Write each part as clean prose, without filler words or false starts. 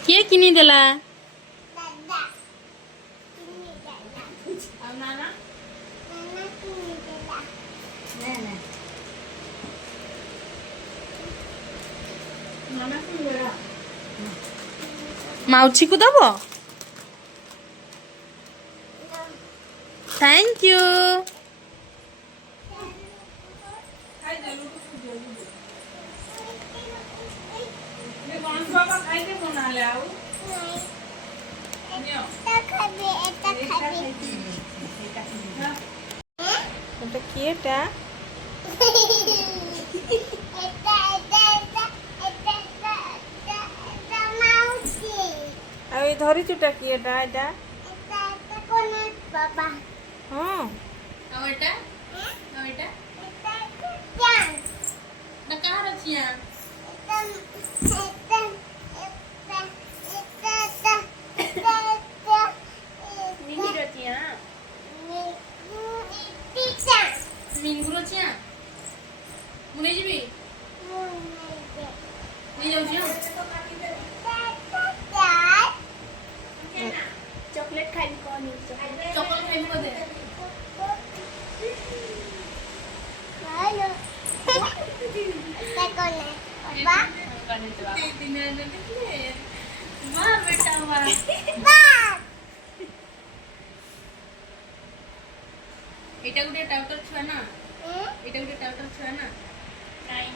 किए किनी देला माउची को दबो थैंक यू এটা কি এটা আর এই ধরিছুটা কি এটা এটা বাবা হ্যাঁ ଆଉ ଏଟା ଆଉ ଏଟା ନା କାହାର ଚିଆ ମିହିର ଚିଆ ମିଙ୍ଗୁର ଚିଆ ମୁଁ ନେଇଯିବି ନେଇଯାଉଛି चॉकलेट खाई कौन ଚପଲ ଖାଇବି ବୋଧେ वाह बेटा वाह এটা গুটে টাউটর ছুয়া না এটা গুটে টাউটর ছুয়া না নাই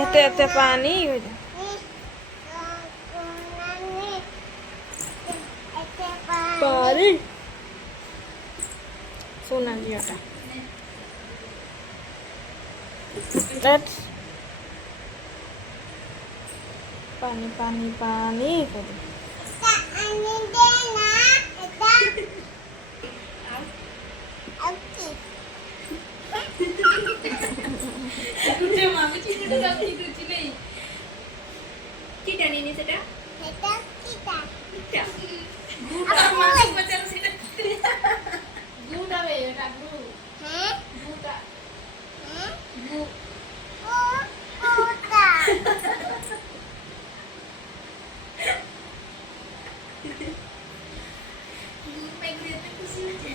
এতে এতে পানি পানি সোনা জিয়াটা Let's पानी पानी पानी कर কুটে মামি চিনিটা দাও কি দিছি নেই কি জানি নি সেটা এটা কিটা এটা গুড়া মামি বাজার সেটা গুড়া বে এটা গুড় হ্যাঁ গুড়া হ্যাঁ গুড় ও ওটা গুড় পাই করে এত খুশি হচ্ছে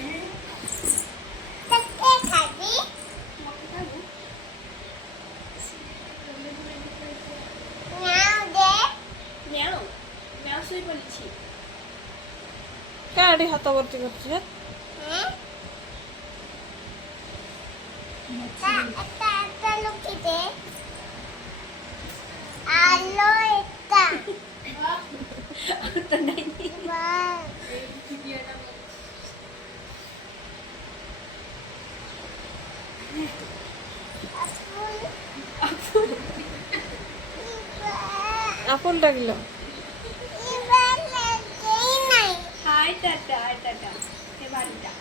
তাকে খাবি মতে খাবো নাও দে ম্যাও ম্যাও শুই বলছি কাড়ি হাত ভর্তি করছিস হ্যাঁ এটা লুকি দে আলো এটা তো নাই বাহ ভিডিওটা আপুল আপন ডাকলো এবার লাগেই নাই হাই টাটা কে বাড়িটা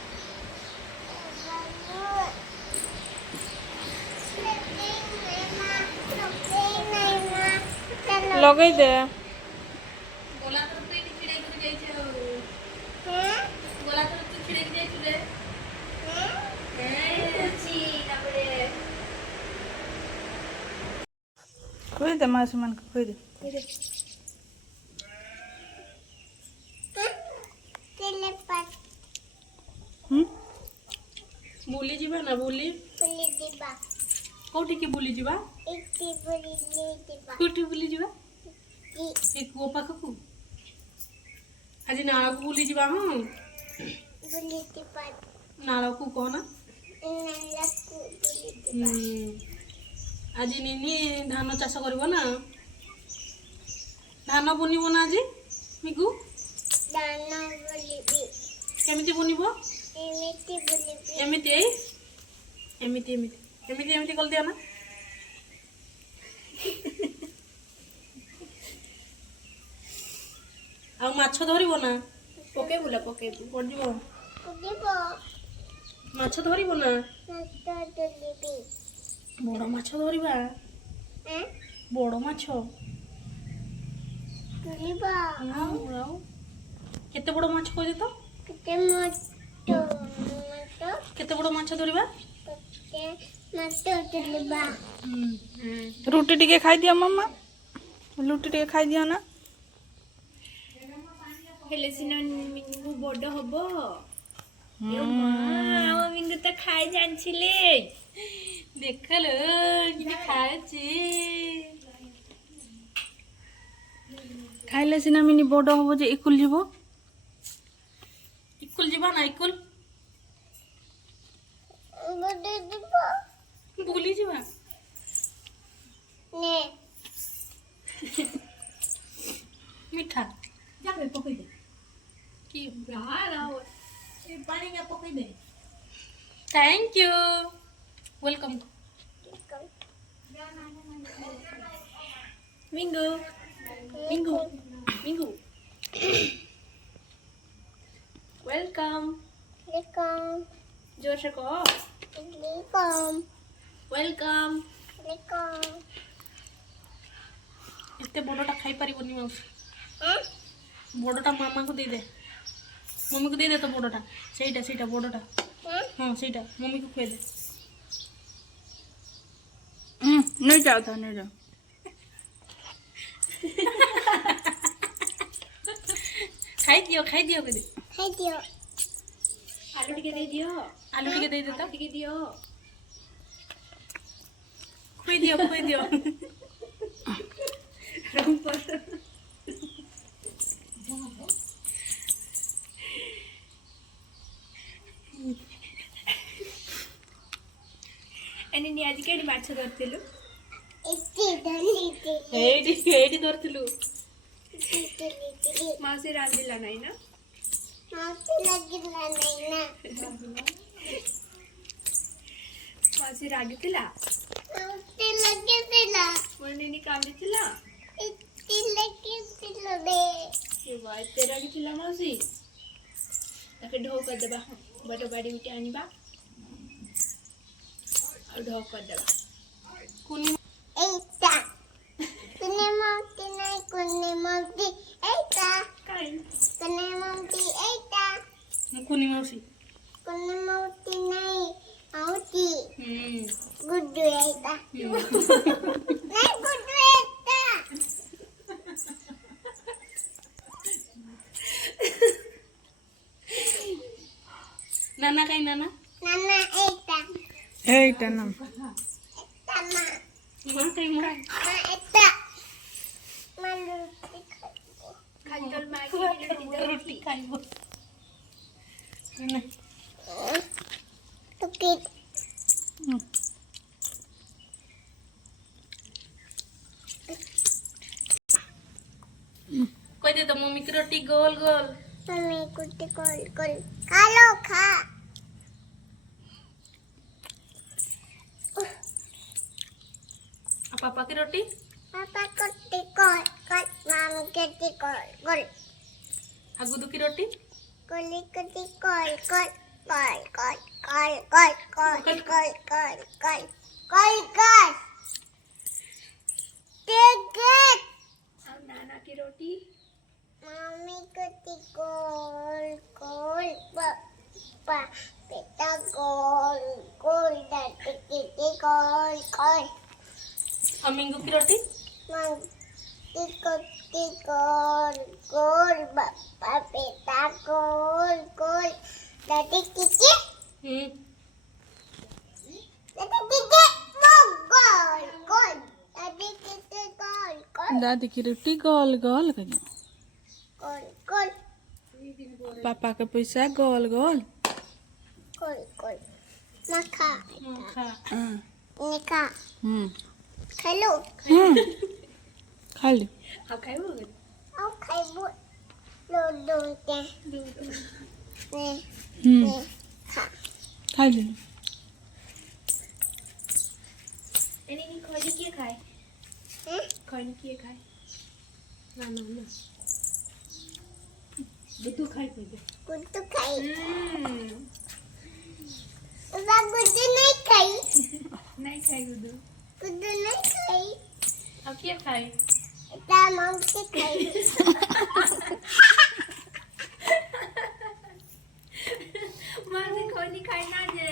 লগাই দে গোলা তো তুই ছিড়াই করে যাইছ গোলা তো তুই ছিড়াই করে যাইছ রে চি তারপরে কই দে মাছ মান কই দে হুম বুলি ଯିବା ନା বুলি କୋଉଠିକି ବୁଲି ଯିବା କୋଉଠି ବୁଲି ଯିବା ଏ କୂଅ ପାଖକୁ ଆଜି ନାଳକୁ ବୁଲି ଯିବା ହଁ ନାଳକୁ କହନା ଆଜି ନିନି ଧାନ ଚାଷ କରିବ ନା ଧାନ ବୁଣିବ ନା ଆଜି ମିକୁ କେମିତି ବୁଣିବ ଏମିତି ଏମିତି ଏମିତି ଏମିତି ଏମିତି କରିଦିଅ ନା ଆଉ ମାଛ ଧରିବ ନା ପକେଇବୁ ନା ପକେଇବୁ ପଡ଼ିଯିବ ମାଛ ଧରିବ ନା ବଡ଼ ମାଛ ଧରିବା ବଡ଼ ମାଛ तुलिबा केते बड़ माछ कह दे तो किते मटो मटो केते बड़ माछ धरिबा किते मटो तुलिबा रुटी टिके खाई दिया मम्मा रुटी टिके खाई दिया ना हेले सिना मिंगु बड़ हबो ए मां आ मिंगु तो खाई जानछिले देखलो कि खाଉଛି खाइले सिना मिनी बड़ हबो जे इकुल जीवो इकुल जीवा ना इकुल बड़े दिबा भूली जीवा ने मीठा जा रे पकई दे कि यार आओ ये पानी में पकई दे थैंक यू वेलकम मिंगू मिंगू मिंगू वेलकम लेकम जोर से कहो लेकम वेलकम लेकम इतने बड़टा खाई पारिबनी मौसी हां बड़टा मामा को दे दे मम्मी को दे दे तो बड़टा सेटा बड़टा हां हाँ सेटा मम्मी को खुए दे नहीं जाओ था नहीं जाओ खाई दियो खाई दियो आलू टिके दे दियो आलू टिके दे दे तो टिके दियो खुई दियो एने नि आज केडी माछ धरतिलु इति दलिते एडी धरतिलु इति दलिते मासे रांदिला नाही ना मासे लागिला नाही ना मासे रागितिला मासे लागिला मोरनेनी कांदितिला इति लागिला बे ये बाय तेरा रागितिला मासी ताके ढो कर देबा बड़ बाड़ी उठे आनिबा और ढो कर देबा कुनी एता कुने माउती नाही कुने माउती एता काय कुने माउती एता कुनी मौसी कुने माउती नाही माउती गुड्डू एता नाही गुड्डू एता नाना काय नाना नाना एता एटा ना तमा मां काय मां ना एता मालू खाजल मागी रोटी खाइबो नहीं तो के कोई दे तो मम्मी की रोटी गोल गोल मम्मी कुट्टी कॉल कॉल खा लो खा पापा की रोटी पापा कुट्टी कॉल कॉल मामी कुट्टी कॉल कॉल अगुदू की रोटी कोली कुट्टी call call call call call call call call call call call call ticket और नाना की रोटी मम्मी कुट्टी कॉल कॉल पापा बेटा कॉल कॉल दादी कुट्टी कॉल कॉल और मिंगू की रोटी मम्मी कुट्टी कॉल कॉल पापा बेटा कॉल कॉल दादी कुट्टी दादी कुट्टी कॉल कॉल दादी कुट्टी कॉल कॉल दादी की रोटी गोल गोल कर कॉल कॉल पापा के पैसा गोल गोल कॉल कॉल मखा खा निका हम्म हेलो खा ली अब खाइबो आओ खाइबो लो दोते ने हम्म ने खा खा ली एनी नी खोली के खाए हैं खोली के खाए ना ना ना बुद्धू खाई पड़े गुड्डू खाई पापा गुड्डू नहीं खाई नहीं खाई बुद्धू गुड्डू नहीं खाई अब क्या खाए ता ମାଉସୀ ଖାଇ मासी कोनी खाई ना जे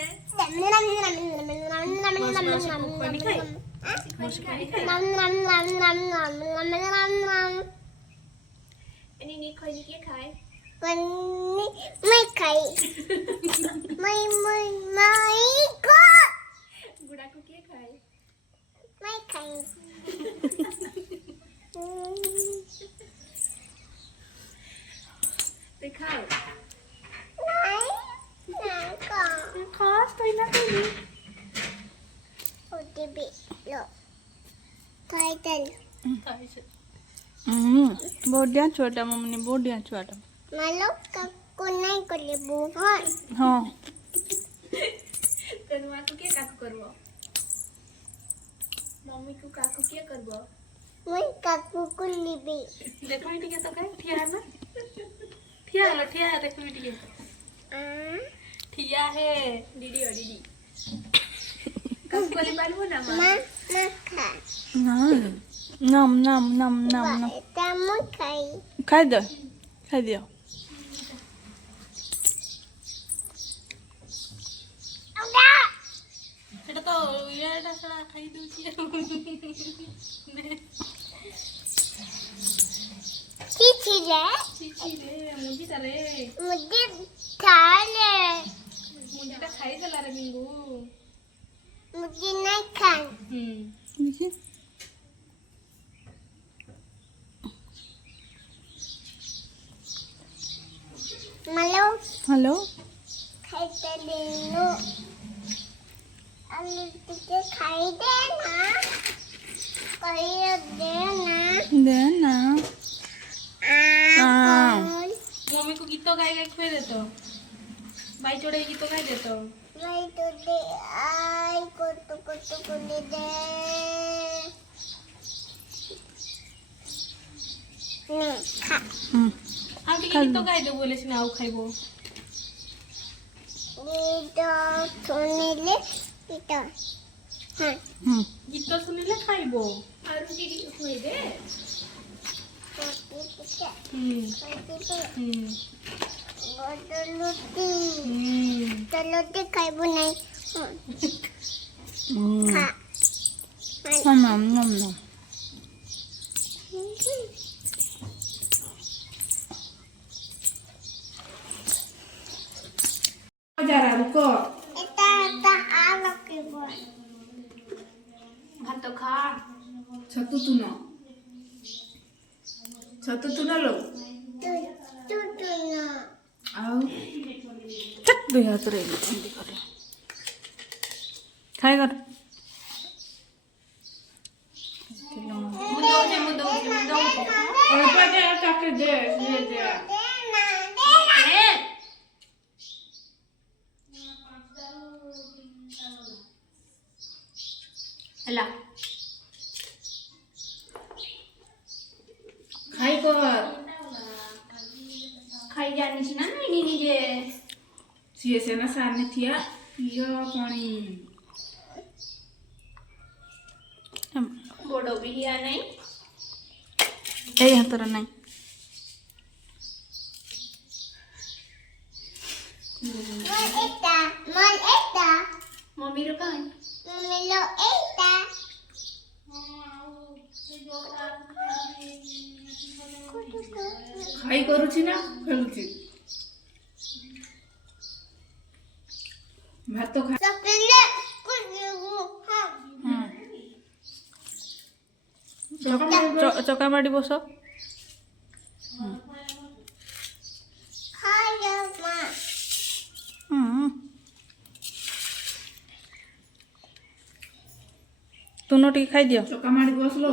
एनी नी खोनी के खाए मैं खाई मैं को गुड़ा को के खाए मैं खाई ते खाओ नहीं का खास तो ना कोनी ओटी भी लो खाई चल खाई से बॉडिया छोटा मम्मी बॉडिया छोटा मालो को नहीं करे बुहार हाँ तेन मां को के काकू करबो मम्मी को काकू के करबो मैं काकू को लिबी देखो इटी के तो कहे ठिया ना ठिया देखो इटी के ठिया है दीदी और दीदी काकू को ले पालबो ना मां मां ना खा नम नम नम नम नम तम खाई खाई दियो সেটা তো ইয়াটা সারা খাই দিছি चीची रे চিচি রে মুজিটা রে मुझे खा ले মুজিটা খাই দেলা রে মিঙ্গু मुझे नहीं खा देखिए मालो हेलो खाई ते देनो आलू टिके खाई दे ना कोई दे ना देना मम्मी को गीत गाय गाय खुए देतो बाई चोड़े गीत गाय देतो भाई तो दे आई को ले दे नहीं खा আর কি গীত গাই দে বলেছ না আও খাইবো ये तो सुनीले ये तो हाँ গীত শুনিলে খাইবো আর কি খুই দে चलो खाइबो नहीं खा नम नम नम जरा रुको এটা আলো কি বল ভাত খা छतु तुना लो তুই না आओ चट बिहा करे जल्दी करे खाएगा মুদো और पे चाके दे ये दे এলা खाई कर খাই জানিস না নি নিজে सीए से ना सामने थिया पियो पानी বড় বিহিয়া নাই ए हतरा नहीं Mon eta মম্মি র কাই Melo eta खाई करूची ना खेलुची भात तो खा Sakile kujibu चका माडी बस Kaya ma तुनो टी खाई दियो चका मारी बसलो